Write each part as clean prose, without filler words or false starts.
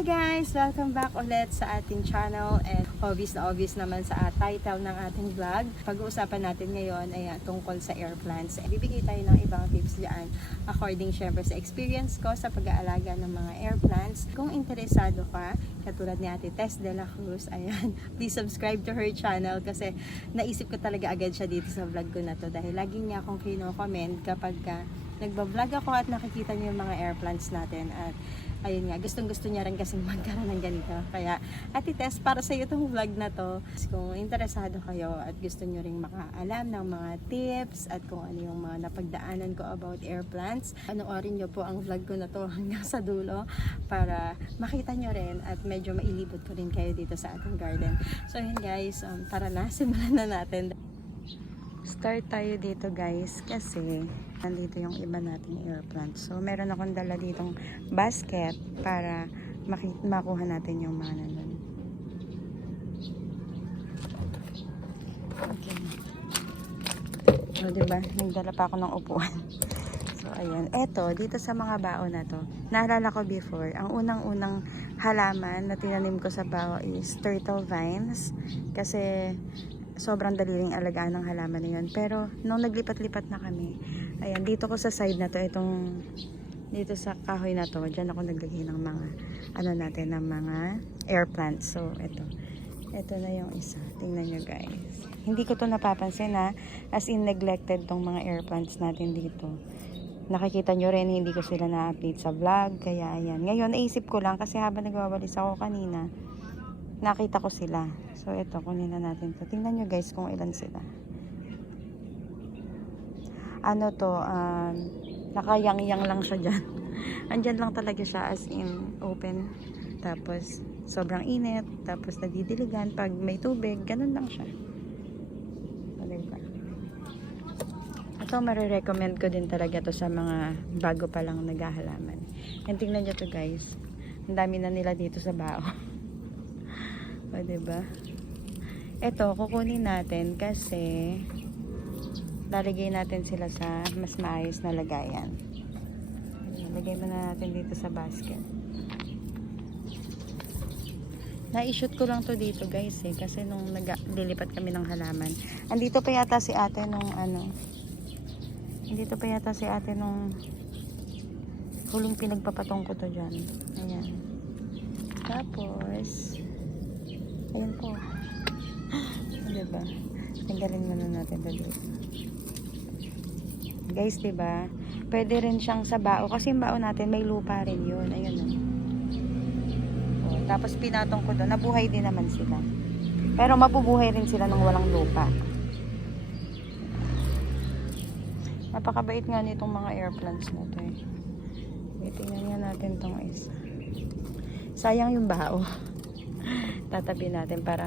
Hi guys! Welcome back ulit sa ating channel and obvious na obvious naman sa title ng ating vlog. Pag-uusapan natin ngayon ay tungkol sa air plants. Bibigay tayo ng ibang tips dyan according syempre sa experience ko sa pag-aalaga ng mga air plants. Kung interesado ka, katulad ni Ate Tess de la Cruz, ayan, please subscribe to her channel kasi naisip ko talaga agad siya dito sa vlog ko na to dahil lagi niya akong kino-comment kapag nagbablog ako at nakikita niyo yung mga air plants natin at ayun nga, gustong-gusto niya rin kasing magkaroon ng ganito. Kaya, Ate Tess, para sa iyo itong vlog na to. Kung interesado kayo at gusto niyo ring makaalam ng mga tips at kung ano yung mga napagdaanan ko about air plants, panoorin niyo po ang vlog ko na to hanggang sa dulo para makita niyo rin at medyo mailibot ko rin kayo dito sa ating garden. So yun guys, tara na, simulan na natin. Start tayo dito guys kasi nandito yung iba nating air plants. So meron akong dala ditong basket para makuha natin yung mga nanon. Okay. So diba, nagdala pa ako ng upuan. So ayan, eto dito sa mga baon na to. Naalala ko before, ang unang-unang halaman na tinanim ko sa bao is turtle vines kasi sobrang daliling alagaan ng halaman na yun. Pero, nung naglipat-lipat na kami, ayan, dito ko sa side na to, dito sa kahoy na to, dyan ako naglagay ng mga, ng mga air plants. So, ito na yung isa. Tingnan nyo guys. Hindi ko to napapansin as in neglected tong mga air plants natin dito. Nakikita nyo rin, hindi ko sila na-update sa vlog, kaya ayan. Ngayon, naisip ko lang, kasi habang nagwawalis ako kanina, nakita ko sila. So, ito, kunin na natin to. Tingnan nyo guys kung ilan sila. Ano to, nakayang-yang lang siya dyan. Andyan lang talaga siya as in open. Tapos, sobrang init. Tapos, nadidiligan. Pag may tubig, ganun lang siya. So, diba? Ito, marirecommend ko din talaga to sa mga bago pa lang naghahalaman. And tingnan nyo to guys. Ang dami na nila dito sa bao. O, diba? Ito, kukunin natin kasi lalagay natin sila sa mas maayos na lagayan. Lagay muna natin dito sa basket. Na-shoot ko lang to dito guys kasi nung lilipat kami ng halaman. Andito pa yata si ate nung Andito pa yata si ate nung huling pinagpapatong ko to dyan. Ayan. Tapos ayan po. Diba? Tanggalin muna natin ito dito. Guys, diba? Pwede rin siyang sa bao. Kasi yung bao natin, may lupa rin yun. Ayun o. Tapos pinatong ko doon. Nabuhay din naman sila. Pero mabubuhay rin sila nang walang lupa. Napakabait nga nitong mga air plants na ito eh. Tingnan nga natin itong isa. Sayang yung bao. Tatabi natin para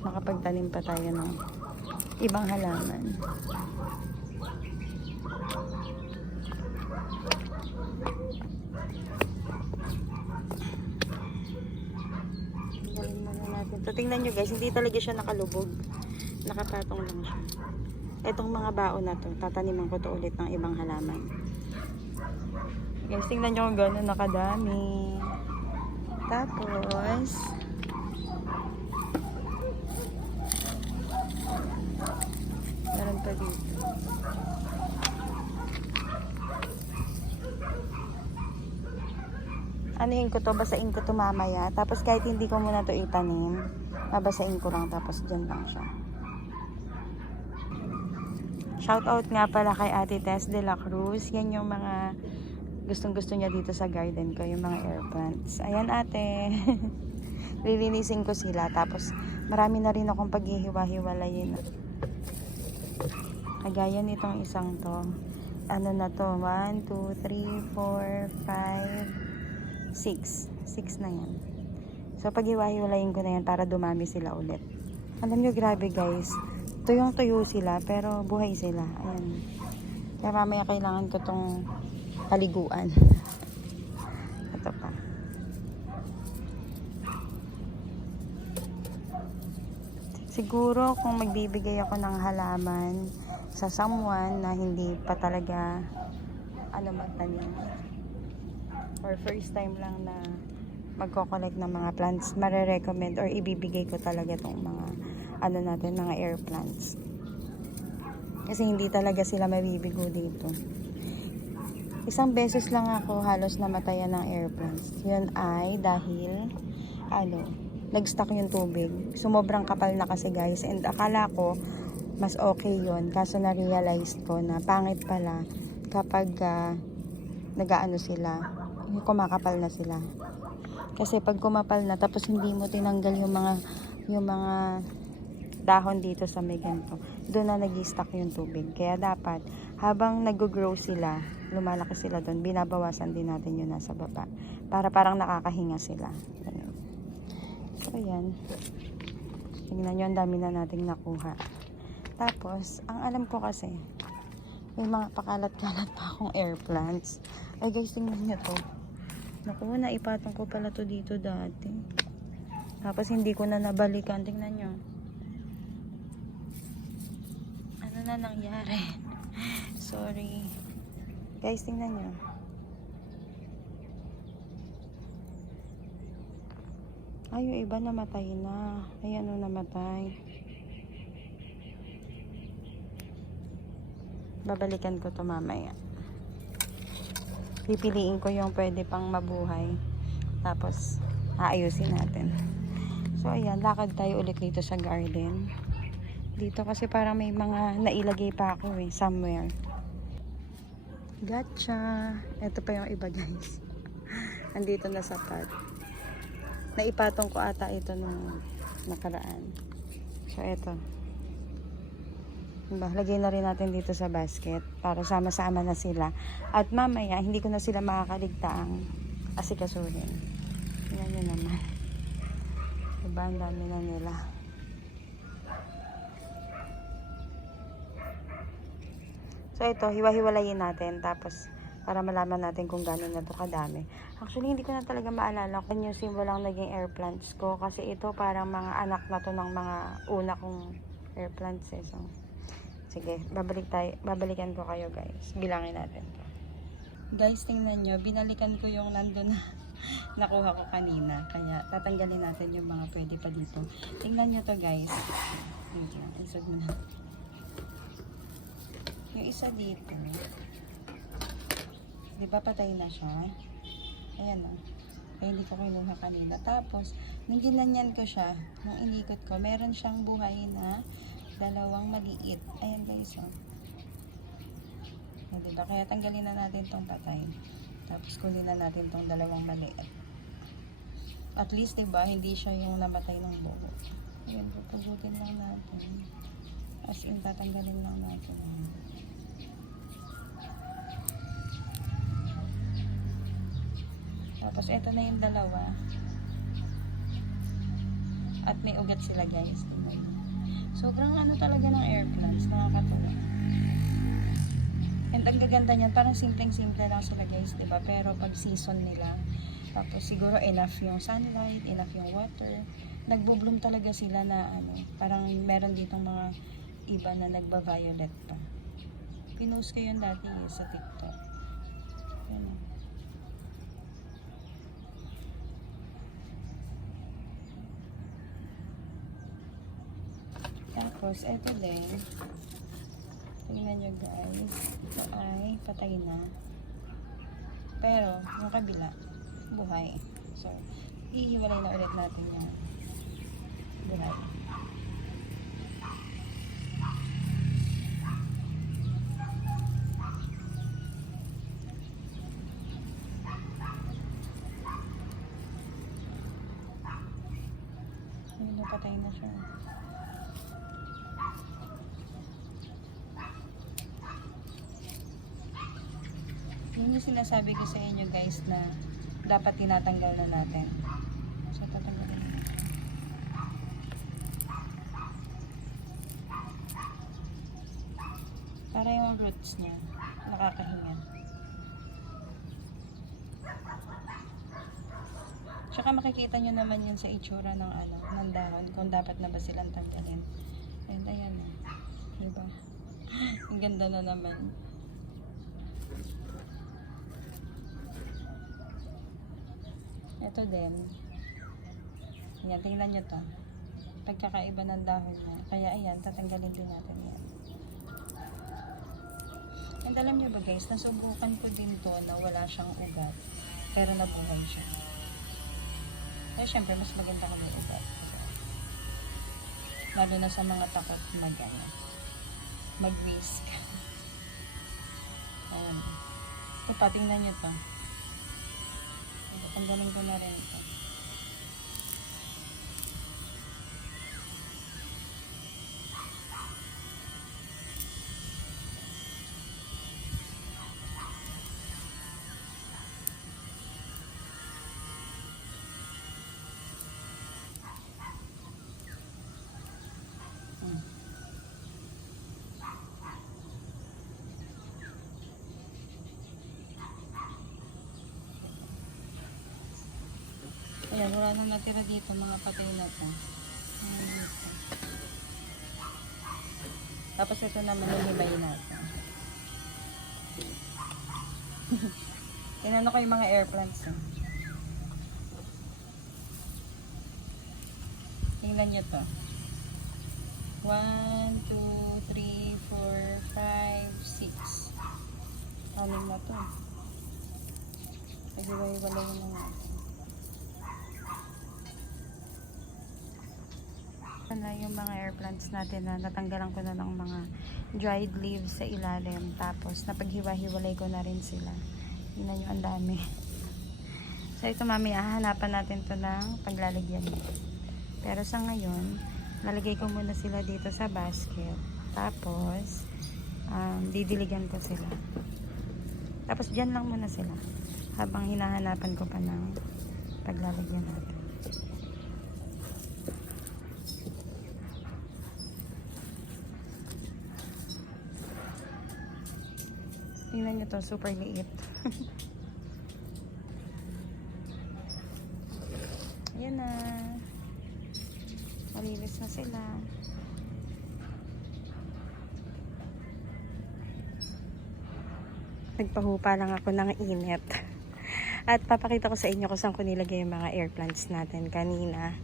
makapagtanim pa tayo ng ibang halaman. Tingnan nyo guys, hindi talaga siya nakalubog. Nakapatong lang siya. Itong mga baon na to, tataniman ko to ulit ng ibang halaman. Guys, tingnan nyo kung gano'n nakadami. Tapos meron pa dito. Anuhin ko to, basain ko to mamaya. Tapos kahit hindi ko muna to itanim, babasain ko lang tapos dyan lang siya. Shoutout nga pala kay Ate Tess de la Cruz. Yan yung mga gustong-gusto niya dito sa garden ko, yung mga air plants. Ayan ate. Lilinisin ko sila. Tapos marami na rin akong paghihiwa-hiwalayin. Kagaya nitong isang to. Ano na to? 1, 2, 3, 4, 5, 6. 6 na yan. So paghiwa-hiwalayin ko na yan para dumami sila ulit. Alam nyo, grabe guys. Tuyong-tuyo sila pero buhay sila. Ayan. Kaya mamaya kailangan ko tong paliguan. Ito pa. Siguro kung magbibigay ako ng halaman sa someone na hindi pa talaga magtanim or or first time lang na magko-collect ng mga plants, mare-recommend or ibibigay ko talaga tong mga ano natin, mga air plants. Kasi hindi talaga sila mabibigo dito. Isang beses lang ako halos namatayan ng air plants. Yun ay dahil nag-stuck yung tubig. Sumobrang kapal na kasi guys, and akala ko mas okay yun, kaso na-realize ko na pangit pala kapag nagaano sila, kumakapal na sila. Kasi pag kumapal na tapos hindi mo tinanggal yung mga dahon dito sa may ganito, doon na nag-i-stuck yung tubig. Kaya dapat habang nag-grow sila, lumalaki sila doon, binabawasan din natin yung nasa baba para parang nakakahinga sila. Ganun. So ayan, tingnan nyo, ang dami na nating nakuha. Tapos ang alam ko kasi may mga pakalat-kalat pa akong air plants. Ay guys, tingnan nyo to. Naku, naipatong ko pala to dito dati. Tapos hindi ko na nabalikan. Tingnan nyo. Ano na nangyari? Sorry. Guys, tingnan nyo. Ay, yung iba namatay na. Ay, ano namatay? Babalikan ko to mamaya. Pipiliin ko yung pwede pang mabuhay. Tapos, aayusin natin. So, ayan. Lakad tayo ulit dito sa garden. Dito kasi parang may mga nailagay pa ako somewhere. Gotcha! Ito pa yung iba guys. Andito na sa pot. Naipatong ko ata ito nung nakaraan. So, ito. Diba? Lagay na rin natin dito sa basket para sama-sama na sila. At mamaya, hindi ko na sila makakaligtaang asikasuhin. Tingnan nyo naman. Diba? Ang dami na nila. So, ito, hiwa-hiwalayin natin. Tapos, para malaman natin kung gano'n na ito kadami. Actually, hindi ko na talaga maalala kung yung simbolang naging air plants ko. Kasi ito, parang mga anak na to ng mga una kong air plants So, sige, babalikan ko kayo guys. Bilangin natin to. Guys, tingnan nyo, binalikan ko yung nandun na nakuha ko kanina. Kaya tatanggalin natin yung mga pwede pa dito. Tingnan nyo to guys. Thank you. Isog mo na. Yung isa dito. Diba patay na siya? Ayan o. Ay, hindi ko kinuha kanina. Tapos, nung ginanyan ko siya, nung inikot ko, meron siyang buhay na dalawang maliit. Ayan guys, diba? Kaya tanggalin na natin tong patay. Tapos kunin na natin tong dalawang maliit. At least, diba, hindi siya yung namatay ng buo. Ayan, pupugutin lang natin. As in, tatanggalin lang natin. Tapos, eto na yung dalawa. At may ugat sila guys. Sobrang ano talaga ng air plants, nakakatuwa. And ang gaganda niyan, parang simpleng-simple lang sila guys, diba? Pero pag season nila, tapos siguro enough yung sunlight, enough yung water, nagbo-bloom talaga sila na parang meron ditong mga iba na nagba-violet pa. Pinost ko yun dati sa TikTok. Yan. Tapos, eto din. Tingnan nyo guys. Ito ay patay na. Pero, yung kabila, buhay. So, ihiwalay na ulit natin yung buhay. Ayun, patay na siya. Yun yung sinasabi ko sa inyo guys na dapat tinatanggal na natin. So, tatanggalin na natin. Para yung roots niya nakakahinga. Tsaka makikita nyo naman yun sa itsura ng ng dahon kung dapat na ba silang tanggalin. And ayan. Diba? Ang ganda na naman. Ito din. Ayan, tingnan nyo to. Pagkakaiba ng dahon niya. Kaya ayan, tatanggalin din natin yan. And alam nyo ba guys, nasubukan ko din to na wala siyang ugat. Pero nabuhay siya. Kaya syempre, mas maganda kung may ugat. Lalo na sa mga takot mag-risk. Ayan. So, patingnan nyo to. Tanggalin ko na rin ito. Ayan, wala nang natira dito, mga patay na to. Ayan dito. Tapos ito naman hihibay natin. Tinanong ko yung mga air plants. Tingnan nyo to. 1, 2, 3, 4, 5, 6. Anim na to. Pag-iwalay na natin. Na yung mga air plants natin na natanggalan ko na ng mga dried leaves sa ilalim, tapos napaghiwa-hiwalay ko na rin sila. Tingnan nyo, ang dami. So ito mamaya hahanapan natin to ng paglalagyan. Pero sa ngayon, lalagay ko muna sila dito sa basket, tapos didiligan ko sila. Tapos dyan lang muna sila habang hinahanapan ko pa ng paglalagyan natin. Tingnan nyo to, super liit. Ayan na. Malinis na sila. Nagpahupa lang ako ng init. At papakita ko sa inyo kung saan ko nilagay yung mga air plants natin kanina.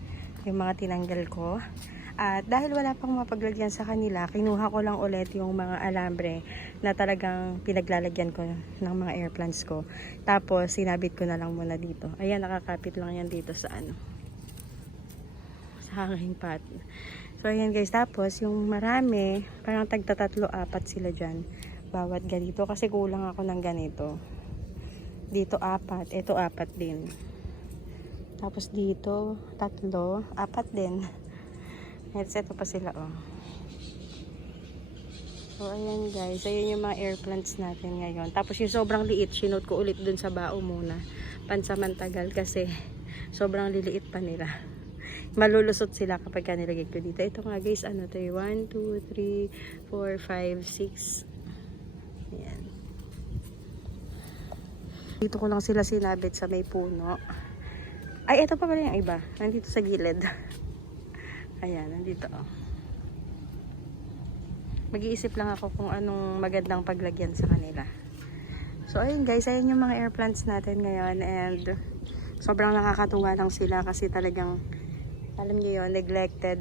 Yung mga tinanggal ko. At dahil wala pang mapaglagyan sa kanila, kinuha ko lang ulit yung mga alambre na talagang pinaglalagyan ko ng mga air plants ko. Tapos, sinabit ko na lang muna dito. Ayan, nakakapit lang yan dito sa sa hanging pot. So, ayan guys. Tapos, yung marami, parang tagta-3, 4 sila dyan. Bawat ganito. Kasi kulang ako ng ganito. Dito 4. Ito 4 din. Tapos dito, 3, 4 din. Ito pa sila, oh. So, ayan guys. Ayan yung mga air plants natin ngayon. Tapos yung sobrang liit, sinot ko ulit dun sa bao muna. Pansamantagal kasi sobrang liliit pa nila. Malulusot sila kapag nilagay ko dito. Ito nga guys, ano to? 1, 2, 3, 4, 5, 6. Ayan. Dito ko lang sila sinabit sa may puno. Ay, ito pa pala yung iba. Nandito sa gilid. Ayan, nandito oh. Mag-iisip lang ako kung anong magandang paglagyan sa kanila. So ayun guys, ayun yung mga air plants natin ngayon. And sobrang nakakatuwa lang sila kasi talagang, alam niyo yun, neglected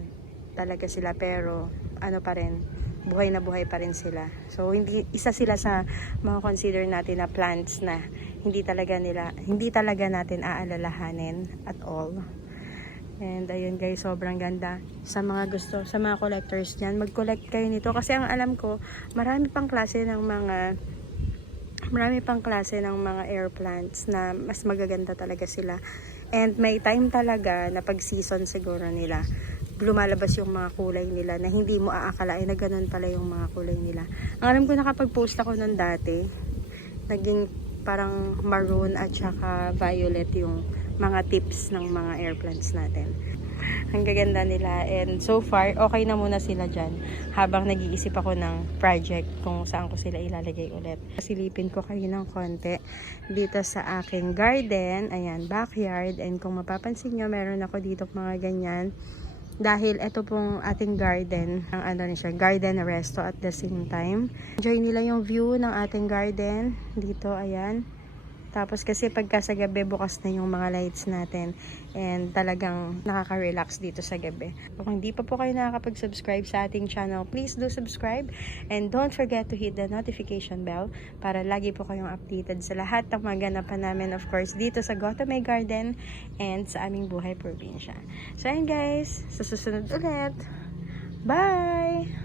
talaga sila. Pero ano pa rin, buhay na buhay pa rin sila. So hindi, isa sila sa mga consider natin na plants na hindi talaga natin aalalahanin at all. And ayun guys, sobrang ganda. Sa mga gusto, sa mga collectors dyan, mag-collect kayo nito. Kasi ang alam ko, marami pang klase ng mga air plants na mas magaganda talaga sila. And may time talaga na pag season siguro nila, lumalabas yung mga kulay nila na hindi mo aakalain na ganun pala yung mga kulay nila. Ang alam ko, nakapag-post ako nun dati, naging parang maroon at saka violet yung mga tips ng mga air plants natin. Ang gaganda nila, and so far okay na muna sila dyan habang nag-iisip ako ng project kung saan ko sila ilalagay ulit. Silipin ko kayo ng konti dito sa aking garden, ayan, backyard. And kung mapapansin nyo, meron ako dito mga ganyan dahil ito pong ating garden, ang ano niya, garden resto at the same time. Enjoy nila yung view ng ating garden dito, ayan. Tapos kasi pagka sa gabi, bukas na yung mga lights natin. And talagang nakaka-relax dito sa gabi. Kung hindi pa po kayo nakakapag-subscribe sa ating channel, please do subscribe. And don't forget to hit the notification bell para lagi po kayong updated sa lahat ng mga ganapan namin, of course, dito sa Gotome Garden and sa aming buhay probinsya. So, ayun guys, sa susunod ulit. Bye!